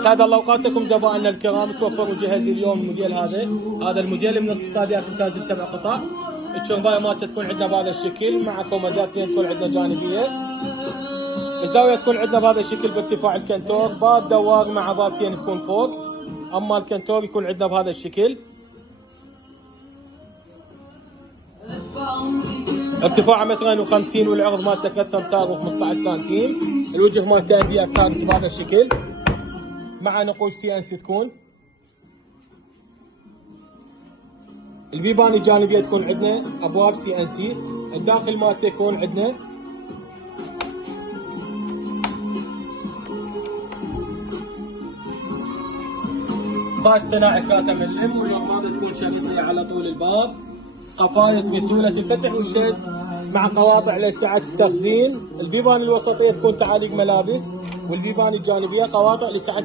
اسعد الله اوقاتكم زبائننا الكرام. توفر وجهز اليوم الموديل هذا الموديل من الاقتصاديات ممتاز ب7 قطع. الشربايه مالته تكون عندنا بهذا الشكل مع كومودات تكون عندنا جانبيه. الزاويه تكون عندنا بهذا الشكل بارتفاع الكنتور، باب دوار مع بابتين تكون فوق. اما الكنتور يكون عندنا بهذا الشكل، ارتفاعه 2.50 متر والعرض مالته 3 امتار و15 سنتيم. الوجه مالته انبياء كارس بهذا الشكل مع نقوش CNC تكون. البيبان الجانبيه تكون عندنا ابواب CNC. الداخل مالته يكون عندنا صاج صناعي 3 ملم، والمرماده تكون شريطيه على طول الباب. قفايص بسهوله الفتح والشد مع قواطع لسعه التخزين. البيبان الوسطيه تكون تعاليق ملابس، والبيبان الجانبيه قواطع لسعه